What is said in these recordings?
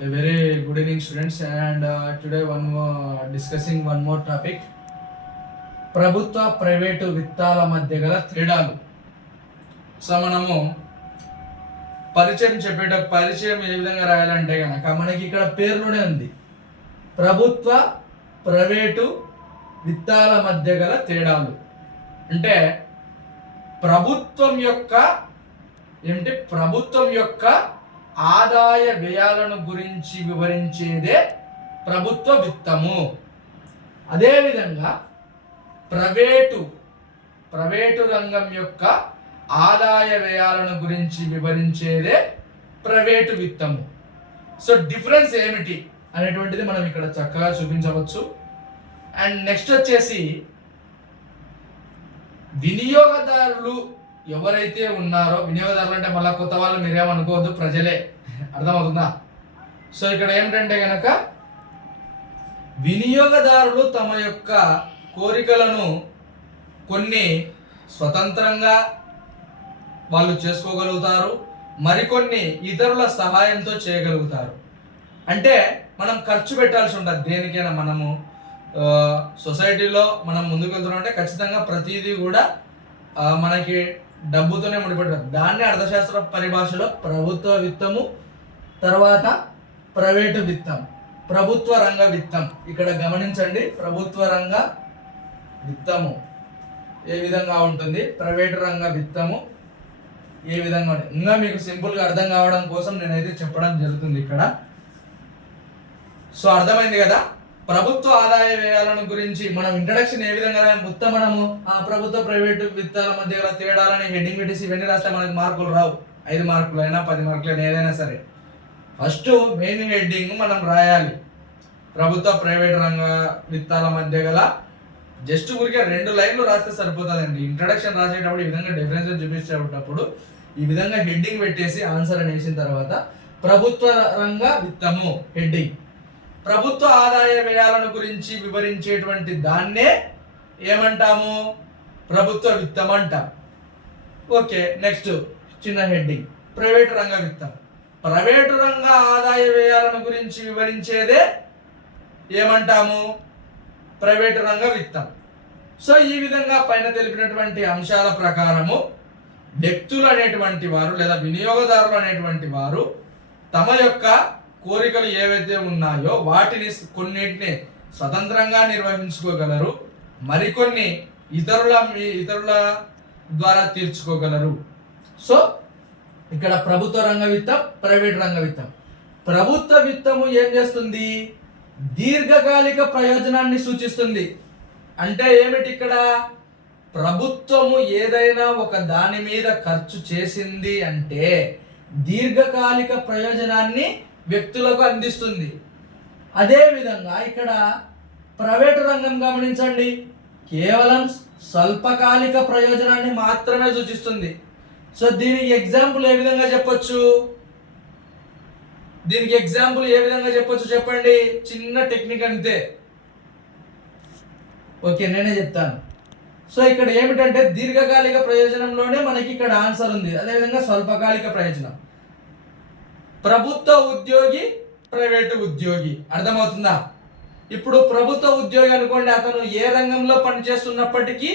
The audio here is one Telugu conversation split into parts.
A very good evening, students, and uh, today one more discussing one more topic. ప్రభుత్వ ప్రైవేటు విత్తాల మధ్య గల తేడాలు సో మనము పరిచయం చెప్పేట పరిచయం ఏ విధంగా రాయాలంటే కనుక మనకి ఇక్కడ పేర్లోనే ఉంది. ప్రభుత్వ ప్రైవేటు విత్తాల మధ్య గల తేడాలు అంటే ప్రభుత్వం యొక్క ఏమిటి? ప్రభుత్వం యొక్క ఆదాయ వ్యయాలను గురించి వివరించేదే ప్రభుత్వ విత్తము. అదేవిధంగా ప్రైవేటు ప్రైవేటు రంగం యొక్క ఆదాయ వ్యయాలను గురించి వివరించేదే ప్రైవేటు విత్తము. సో డిఫరెన్స్ ఏమిటి అనేటువంటిది మనం ఇక్కడ చక్కగా చూపించవచ్చు. అండ్ నెక్స్ట్ వచ్చేసి వినియోగదారులు ఎవరైతే ఉన్నారో వినియోగదారులు అంటే మళ్ళీ కొత్త వాళ్ళు మీరేమనుకోవద్దు ప్రజలే. అర్థమవుతుందా? సో ఇక్కడ ఏంటంటే కనుక వినియోగదారులు తమ యొక్క కోరికలను కొన్ని స్వతంత్రంగా వాళ్ళు చేసుకోగలుగుతారు మరికొన్ని ఇతరుల సహాయంతో చేయగలుగుతారు. అంటే మనం ఖర్చు పెట్టాల్సి ఉంటుంది దేనికైనా మనము సొసైటీలో మనం ముందుకు వెళ్తున్నాం అంటే ఖచ్చితంగా ప్రతిదీ కూడా మనకి డబ్బుతోనే ముడిపడ్డారు దాన్ని అర్థశాస్త్ర పరిభాషలో ప్రభుత్వ విత్తము తర్వాత ప్రైవేటు విత్తం ప్రభుత్వ రంగ విత్తం. ఇక్కడ గమనించండి ప్రభుత్వ రంగ విత్తము ఏ విధంగా ఉంటుంది ప్రైవేటు రంగ విత్తము ఏ విధంగా ఉంటుంది. ఇంకా మీకు సింపుల్గా అర్థం కావడం కోసం నేనైతే చెప్పడం జరుగుతుంది ఇక్కడ. సో అర్థమైంది కదా? ప్రభుత్వ ఆదాయ వ్యయాలను గురించి మనం ఇంట్రడక్షన్ ఏ విధంగా మొత్తం మనము ఆ ప్రభుత్వ ప్రైవేటు విత్తాల మధ్య గల తేడాలని హెడ్డింగ్ పెట్టేసి ఇవన్నీ రాస్తే మనకి మార్కులు రావు. ఐదు మార్కులు అయినా పది మార్కులు అయినా ఏదైనా సరే. ఫస్ట్ మెయిన్ హెడ్డింగ్ మనం రాయాలి. ప్రభుత్వ ప్రైవేట్ రంగ విత్తాల మధ్య గల జస్ట్ ఊరికే రెండు లైన్లు రాస్తే సరిపోతుందండి. ఇంట్రడక్షన్ రాసేటప్పుడు ఈ విధంగా డిఫరెన్స్ చూపించేటప్పుడు ఈ విధంగా హెడ్డింగ్ పెట్టేసి ఆన్సర్ అని వేసిన తర్వాత ప్రభుత్వ రంగ విత్తము హెడ్డింగ్ ప్రభుత్వ ఆదాయ వ్యయాలను గురించి వివరించేటువంటి దాన్నే ఏమంటాము? ప్రభుత్వ విత్తం అంటాం. ఓకే నెక్స్ట్ చిన్న హెడ్డింగ్. ప్రైవేటు రంగ విత్తం. ప్రైవేటు రంగ ఆదాయ వ్యయాలను గురించి వివరించేదే ఏమంటాము? ప్రైవేటు రంగ విత్తం. సో ఈ విధంగా పైన తెలిపినటువంటి అంశాల ప్రకారము వ్యక్తులు అనేటువంటి వారు లేదా వినియోగదారులు అనేటువంటి వారు తమ యొక్క కోరికలు ఏవైతే ఉన్నాయో వాటిని కొన్నింటిని స్వతంత్రంగా నిర్వహించుకోగలరు మరికొన్ని ఇతరుల మీ- ఇతరుల ద్వారా తీర్చుకోగలరు. సో ఇక్కడ ప్రభుత్వ రంగ విత్తం ప్రైవేట్ రంగ విత్తం. ప్రభుత్వ విత్తము ఏం చేస్తుంది? దీర్ఘకాలిక ప్రయోజనాన్ని సూచిస్తుంది. అంటే ఏమిటి ఇక్కడ? ప్రభుత్వము ఏదైనా ఒక దాని మీద ఖర్చు చేసింది అంటే దీర్ఘకాలిక ప్రయోజనాన్ని వ్యక్తులకు అందిస్తుంది. అదే విధంగా ఇక్కడ ప్రైవేటు రంగం గమనించండి. కేవలం స్వల్పకాలిక ప్రయోజనాన్ని మాత్రమే సూచిస్తుంది. సో దీనికి ఎగ్జాంపుల్ ఏ విధంగా చెప్పొచ్చు? దీనికి ఎగ్జాంపుల్ ఏ విధంగా చెప్పొచ్చు చెప్పండి? చిన్న టెక్నిక్ అంతే. ఓకే నేనే చెప్తాను. సో ఇక్కడ ఏమిటంటే దీర్ఘకాలిక ప్రయోజనంలోనే మనకి ఇక్కడ ఆన్సర్ ఉంది. అదేవిధంగా స్వల్పకాలిక ప్రయోజనం. ప్రభుత్వ ఉద్యోగి ప్రైవేటు ఉద్యోగి. అర్థమవుతుందా? ఇప్పుడు ప్రభుత్వ ఉద్యోగి అనుకోండి అతను ఏ రంగంలో పనిచేస్తున్నప్పటికీ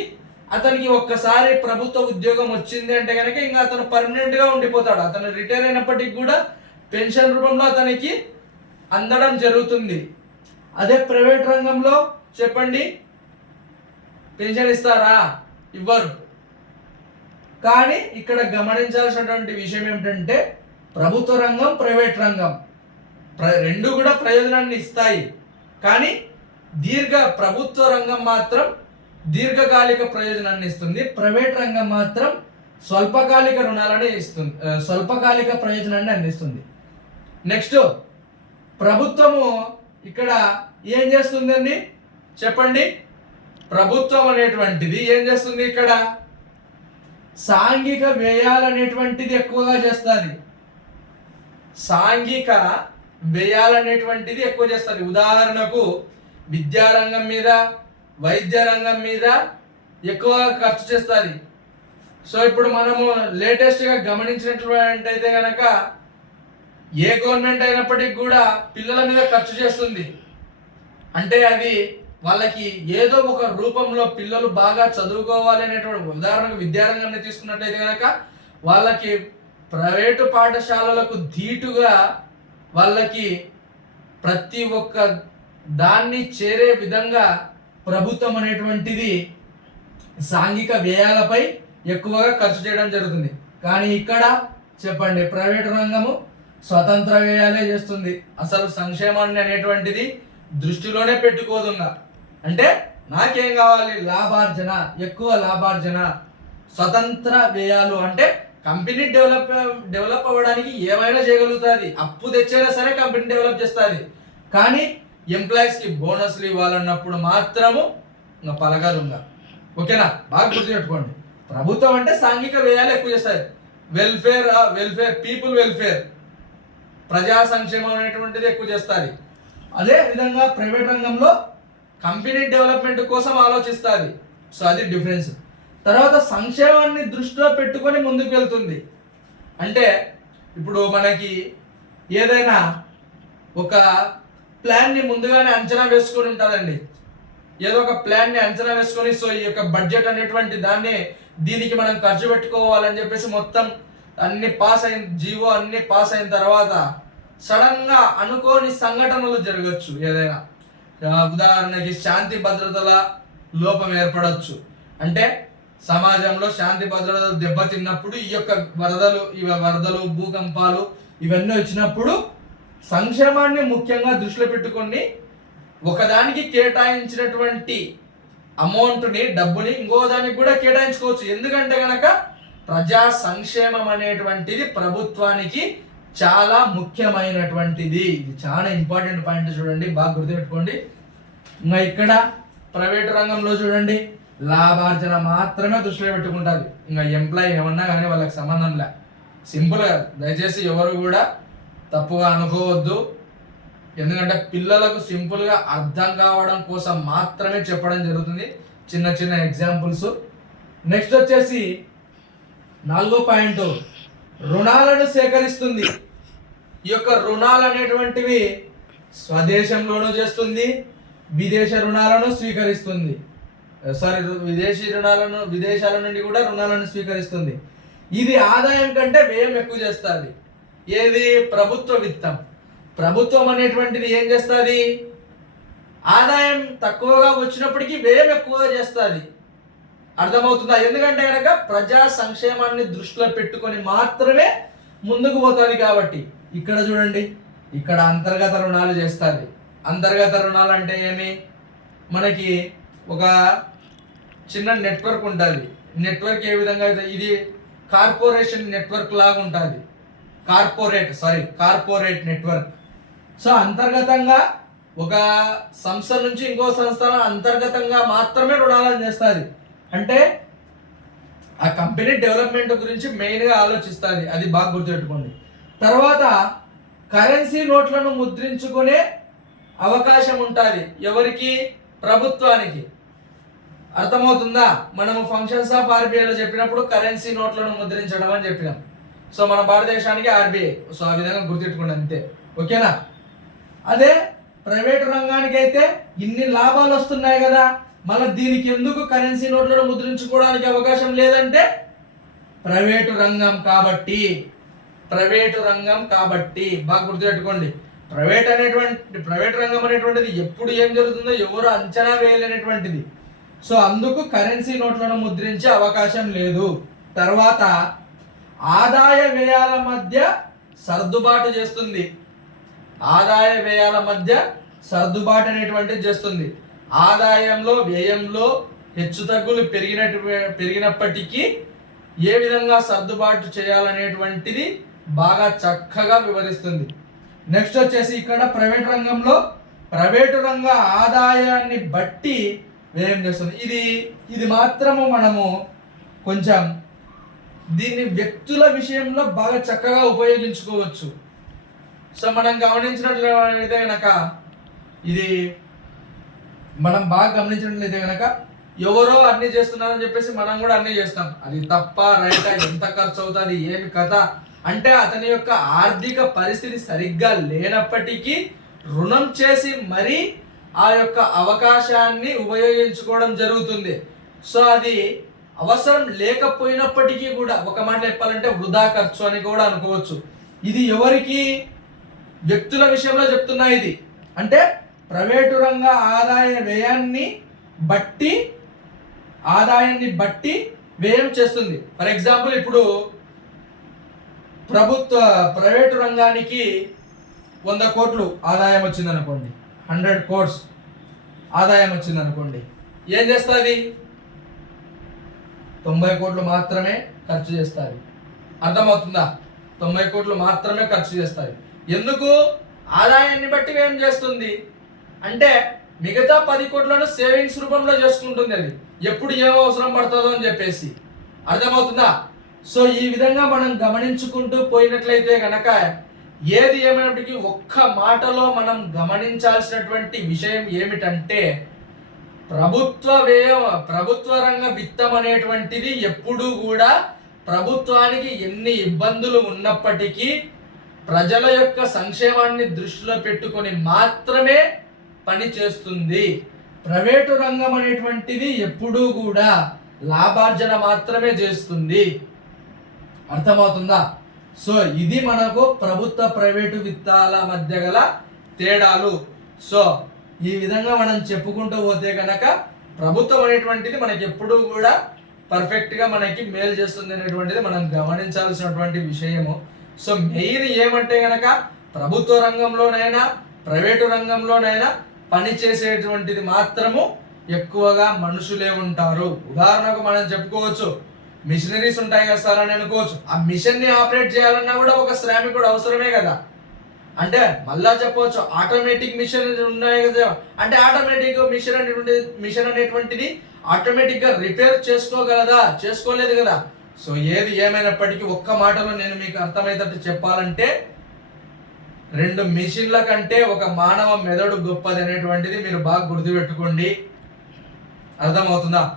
అతనికి ఒక్కసారి ప్రభుత్వ ఉద్యోగం వచ్చింది అంటే కనుక ఇంకా అతను పర్మనెంట్గా ఉండిపోతాడు. అతను రిటైర్ అయినప్పటికీ కూడా పెన్షన్ రూపంలో అతనికి అందడం జరుగుతుంది. అదే ప్రైవేట్ రంగంలో చెప్పండి పెన్షన్ ఇస్తారా? ఇవ్వరు. కానీ ఇక్కడ గమనించాల్సినటువంటి విషయం ఏమిటంటే ప్రభుత్వ రంగం ప్రైవేట్ రంగం. ప్ర- రెండు కూడా ప్రయోజనాన్ని ఇస్తాయి. కానీ దీర్ఘ ప్రభుత్వ రంగం మాత్రం దీర్ఘకాలిక ప్రయోజనాన్ని ఇస్తుంది. ప్రైవేట్ రంగం మాత్రం స్వల్పకాలిక రుణాలని ఇస్తుంది స్వల్పకాలిక ప్రయోజనాన్ని అందిస్తుంది. నెక్స్ట్ ప్రభుత్వము ఇక్కడ ఏం చేస్తుందండి? చెప్పండి. ప్రభుత్వం అనేటువంటిది ఏం చేస్తుంది ఇక్కడ? సాంఘిక వ్యయాలు అనేటువంటిది ఎక్కువగా చేస్తుంది. సాంఘిక వ్యయాలనేటువంటిది ఎక్కువ చేస్తుంది ఉదాహరణకు విద్యారంగం మీద వైద్య రంగం మీద ఎక్కువ ఖర్చు చేస్తుంది సో ఇప్పుడు మనము లేటెస్ట్గా గమనించినట్లయితే కనుక ఏ గవర్నమెంట్ అయినప్పటికీ కూడా పిల్లల మీద ఖర్చు చేస్తుంది. అంటే అది వాళ్ళకి ఏదో ఒక రూపంలో పిల్లలు బాగా చదువుకోవాలి అనేటువంటి ఉదాహరణకు విద్యారంగాన్ని తీసుకున్నట్లయితే కనుక వాళ్ళకి ప్రైవేటు పాఠశాలలకు ధీటుగా వాళ్ళకి ప్రతి ఒక్క దాన్ని చేరే విధంగా ప్రభుత్వం అనేటువంటిది సాంఘిక వ్యయాలపై ఎక్కువగా ఖర్చు చేయడం జరుగుతుంది. కానీ ఇక్కడ చెప్పండి ప్రైవేటు రంగము స్వతంత్ర వ్యయాలే చేస్తుంది. అసలు సంక్షేమాన్ని అనేటువంటిది దృష్టిలోనే పెట్టుకోదుగా అంటే నాకేం కావాలి? లాభార్జన ఎక్కువ లాభార్జన. స్వతంత్ర వ్యయాలు అంటే కంపెనీ డెవలప్ డెవలప్ అవ్వడానికి ఏమైనా చేయగలుగుతుంది. అప్పు తెచ్చైనా సరే కంపెనీ డెవలప్ చేస్తుంది. కానీ ఎంప్లాయీస్కి బోనస్లు ఇవ్వాలన్నప్పుడు మాత్రము ఇంకా పలకాలు ఓకేనా? బాగా గుర్తుపెట్టుకోండి. ప్రభుత్వం అంటే సాంఘిక వ్యయాలు ఎక్కువ చేస్తారు వెల్ఫేర్ వెల్ఫేర్ పీపుల్ వెల్ఫేర్ ప్రజా సంక్షేమం అనేటువంటిది ఎక్కువ చేస్తుంది. అదే విధంగా ప్రైవేట్ రంగంలో కంపెనీ డెవలప్మెంట్ కోసం ఆలోచిస్తుంది. సో అది డిఫరెన్స్. తర్వాత సంక్షేమాన్ని దృష్టిలో పెట్టుకొని ముందుకు వెళ్తుంది. అంటే ఇప్పుడు మనకి ఏదైనా ఒక ప్లాన్ని ముందుగానే అంచనా వేసుకొని ఉంటుందండి ఏదో ఒక ప్లాన్ని అంచనా వేసుకొని సో ఈ యొక్క బడ్జెట్ అనేటువంటి దాన్ని దీనికి మనం ఖర్చు పెట్టుకోవాలని చెప్పేసి మొత్తం అన్ని పాస్ అయిన జీవో అన్ని పాస్ అయిన తర్వాత సడన్గా అనుకోని సంఘటనలు జరగచ్చు ఏదైనా. ఉదాహరణకి శాంతి భద్రతల లోపం ఏర్పడవచ్చు అంటే సమాజంలో శాంతి భద్రతలు దెబ్బతిన్నప్పుడు ఈ యొక్క వరదలు ఇవ వరదలు భూకంపాలు ఇవన్నీ వచ్చినప్పుడు సంక్షేమాన్ని ముఖ్యంగా దృష్టిలో పెట్టుకొని ఒకదానికి కేటాయించినటువంటి అమౌంట్ని డబ్బుని ఇంకో దానికి కూడా కేటాయించుకోవచ్చు. ఎందుకంటే కనుక ప్రజా సంక్షేమం అనేటువంటిది ప్రభుత్వానికి చాలా ముఖ్యమైనటువంటిది. ఇది చాలా ఇంపార్టెంట్ పాయింట్ చూడండి. బాగా గుర్తుపెట్టుకోండి. ఇంకా ఇక్కడ ప్రైవేట్ రంగంలో చూడండి. లాభార్జన మాత్రమే దృష్టిలో పెట్టుకుంటారు. ఇంకా ఎంప్లాయీ ఏమన్నా కానీ వాళ్ళకి సంబంధం లే. సింపుల్గా దయచేసి ఎవరు కూడా తప్పుగా అనుకోవద్దు. ఎందుకంటే పిల్లలకు సింపుల్గా అర్థం కావడం కోసం మాత్రమే చెప్పడం జరుగుతుంది. చిన్న చిన్న ఎగ్జాంపుల్స్ నెక్స్ట్ వచ్చేసి నాలుగో పాయింట్. రుణాలను సేకరిస్తుంది. ఈ యొక్క రుణాలు అనేటువంటివి స్వదేశంలోనూ చేస్తుంది. విదేశ రుణాలను స్వీకరిస్తుంది. Uh, సారీ విదేశీ రుణాలను విదేశాల నుండి కూడా రుణాలను స్వీకరిస్తుంది. ఇది ఆదాయం కంటే వ్యయం ఎక్కువ చేస్తుంది. ఏది? ప్రభుత్వ విత్తం. ప్రభుత్వం అనేటువంటిది ఏం చేస్తుంది? ఆదాయం తక్కువగా వచ్చినప్పటికీ వ్యయం ఎక్కువగా చేస్తుంది. అర్థమవుతుందా? ఎందుకంటే కనుక ప్రజా సంక్షేమాన్ని దృష్టిలో పెట్టుకొని మాత్రమే ముందుకు పోతుంది కాబట్టి. ఇక్కడ చూడండి. ఇక్కడ అంతర్గత రుణాలు చేస్తుంది. అంతర్గత రుణాలు అంటే ఏమి? మనకి ఒక చిన్న నెట్వర్క్ ఉంటుంది నెట్వర్క్ ఏ విధంగా అయితే ఇది కార్పొరేషన్ నెట్వర్క్ లాగా ఉంటుంది corporate sorry corporate network so అంతర్గతంగా ఒక సంస్థ నుంచి ఇంకో సంస్థ అంతర్గతంగా మాత్రమే రుణాలను చేస్తుంది. అంటే ఆ కంపెనీ డెవలప్మెంట్ గురించి మెయిన్గా ఆలోచిస్తుంది. అది బాగా గుర్తుపెట్టుకోండి. తర్వాత కరెన్సీ నోట్లను ముద్రించుకునే అవకాశం ఉంటుంది. ఎవరికి? ప్రభుత్వానికి. అర్థమవుతుందా? మనము ఫంక్షన్స్ ఆఫ్ ఆర్బీఐలో చెప్పినప్పుడు కరెన్సీ నోట్లను ముద్రించడం అని చెప్పినాం. సో మన భారతదేశానికి ఆర్బీఐ సో ఆ విధంగా గుర్తుపెట్టుకోండి అంతే. ఓకేనా? అదే ప్రైవేట్ రంగానికి అయితే ఇన్ని లాభాలు వస్తున్నాయి కదా మళ్ళీ దీనికి ఎందుకు కరెన్సీ నోట్లను ముద్రించుకోవడానికి అవకాశం లేదంటే ప్రైవేటు రంగం కాబట్టి ప్రైవేటు రంగం కాబట్టి. బాగా గుర్తుపెట్టుకోండి. ప్రైవేట్ అనేటువంటి ప్రైవేట్ రంగం అనేటువంటిది ఎప్పుడు ఏం జరుగుతుందో ఎవరు అంచనా వేయలేనటువంటిది. సో అందుకు కరెన్సీ నోట్లను ముద్రించే అవకాశం లేదు. తర్వాత ఆదాయ వ్యయాల మధ్య సర్దుబాటు చేస్తుంది. ఆదాయ వ్యయాల మధ్య సర్దుబాటు అనేటువంటిది చేస్తుంది. ఆదాయంలో వ్యయంలో హెచ్చుతగ్గులు పెరిగినట్టు పెరిగినప్పటికీ ఏ విధంగా సర్దుబాటు చేయాలనేటువంటిది బాగా చక్కగా వివరిస్తుంది. నెక్స్ట్ వచ్చేసి ఇక్కడ ప్రైవేట్ రంగంలో ప్రైవేటు రంగ ఆదాయాన్ని బట్టి వ్యయం చేస్తుంది? ఇది ఇది మాత్రము మనము కొంచెం దీన్ని వ్యక్తుల విషయంలో బాగా చక్కగా ఉపయోగించుకోవచ్చు. సో మనం గమనించినట్లయితే కనుక ఇది మనం బాగా గమనించినట్లయితే కనుక ఎవరో అన్ని చేస్తున్నారని చెప్పేసి మనం కూడా అన్ని చేస్తాం. అది తప్ప రైట్ ఎంత ఖర్చు అవుతుంది ఏమి కథ? అంటే అతని యొక్క ఆర్థిక పరిస్థితి సరిగ్గా లేనప్పటికీ రుణం చేసి మరీ ఆ యొక్క అవకాశాన్ని ఉపయోగించుకోవడం జరుగుతుంది. సో అది అవసరం లేకపోయినప్పటికీ కూడా ఒక మాట చెప్పాలంటే వృధా ఖర్చు అని కూడా అనుకోవచ్చు. ఇది ఎవరికి? వ్యక్తుల విషయంలో చెప్తున్నా ఇది. అంటే ప్రైవేటు రంగ ఆదాయ వ్యయాన్ని బట్టి ఆదాయాన్ని బట్టి వ్యయం చేస్తుంది. ఫర్ ఎగ్జాంపుల్ ఇప్పుడు ప్రభుత్వ ప్రైవేటు రంగానికి వంద కోట్లు ఆదాయం వచ్చింది అనుకోండి హండ్రెడ్ కోట్స్ ఆదాయం వచ్చింది అనుకోండి ఏం చేస్తుంది తొంభై కోట్లు మాత్రమే ఖర్చు చేస్తారు అర్థమవుతుందా? తొంభై కోట్లు మాత్రమే ఖర్చు చేస్తారు ఎందుకు? ఆదాయాన్ని బట్టి ఏం చేస్తుంది. అంటే మిగతా పది కోట్లను సేవింగ్స్ రూపంలో చేసుకుంటుంది అది. ఎప్పుడు ఏం అవసరం పడుతుందో అని చెప్పేసి. అర్థమవుతుందా? సో ఈ విధంగా మనం గమనించుకుంటూ పోయినట్లయితే కనుక ఏది ఏమైనప్పటికీ ఒక్క మాటలో మనం గమనించాల్సినటువంటి విషయం ఏమిటంటే ప్రభుత్వ వ్యయం ప్రభుత్వ రంగ విత్తం అనేటువంటిది ఎప్పుడూ కూడా ప్రభుత్వానికి ఎన్ని ఇబ్బందులు ఉన్నప్పటికీ ప్రజల యొక్క సంక్షేమాన్ని దృష్టిలో పెట్టుకొని మాత్రమే పనిచేస్తుంది ప్రైవేటు రంగం అనేటువంటిది ఎప్పుడూ కూడా లాభార్జన మాత్రమే చేస్తుంది. అర్థమవుతుందా? సో ఇది మనకు ప్రభుత్వ ప్రైవేటు విత్తాల మధ్య గల తేడాలు. సో ఈ విధంగా మనం చెప్పుకుంటూ పోతే కనుక ప్రభుత్వం అనేటువంటిది మనకి ఎప్పుడూ కూడా పర్ఫెక్ట్గా మనకి మేలు చేస్తుంది అనేటువంటిది మనం గమనించాల్సినటువంటి విషయము. సో మెయిన్ ఏమంటే కనుక ప్రభుత్వ రంగంలోనైనా ప్రైవేటు రంగంలోనైనా పనిచేసేటువంటిది మాత్రము ఎక్కువగా మనుషులే ఉంటారు. ఉదాహరణకు మనం చెప్పుకోవచ్చు మిషనరీస్ ఉంటాయి కదా సార్ అని అనుకోవచ్చు. ఆ మిషన్ని ఆపరేట్ చేయాలన్నా కూడా ఒక శ్రామికుడు అవసరమే కదా. అంటే మళ్ళా చెప్పవచ్చు ఆటోమేటిక్ మిషన్ ఉన్నాయి కదా. అంటే ఆటోమేటిక్ మిషన్ అనేటువంటి మిషన్ అనేటువంటిది ఆటోమేటిక్గా రిపేర్ చేసుకోగలదా? చేసుకోలేదు కదా. సో ఏది ఏమైనప్పటికీ ఒక్క మాటలో నేను మీకు అర్థమయ్యేటట్టు చెప్పాలంటే రెండు మిషన్ల కంటే ఒక మానవ మెదడు గొప్పది అనేటువంటిది మీరు బాగా గుర్తుపెట్టుకోండి. అర్థమవుతుందా?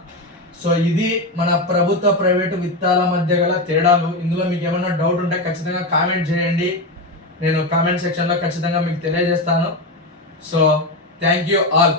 సో ఇది మన ప్రభుత్వ ప్రైవేటు విత్తాల మధ్య గల తేడాలు. ఇందులో మీకు ఏమైనా డౌట్ ఉంటే ఖచ్చితంగా కామెంట్ చేయండి. నేను కామెంట్ సెక్షన్లో ఖచ్చితంగా మీకు తెలియజేస్తాను. So thank you all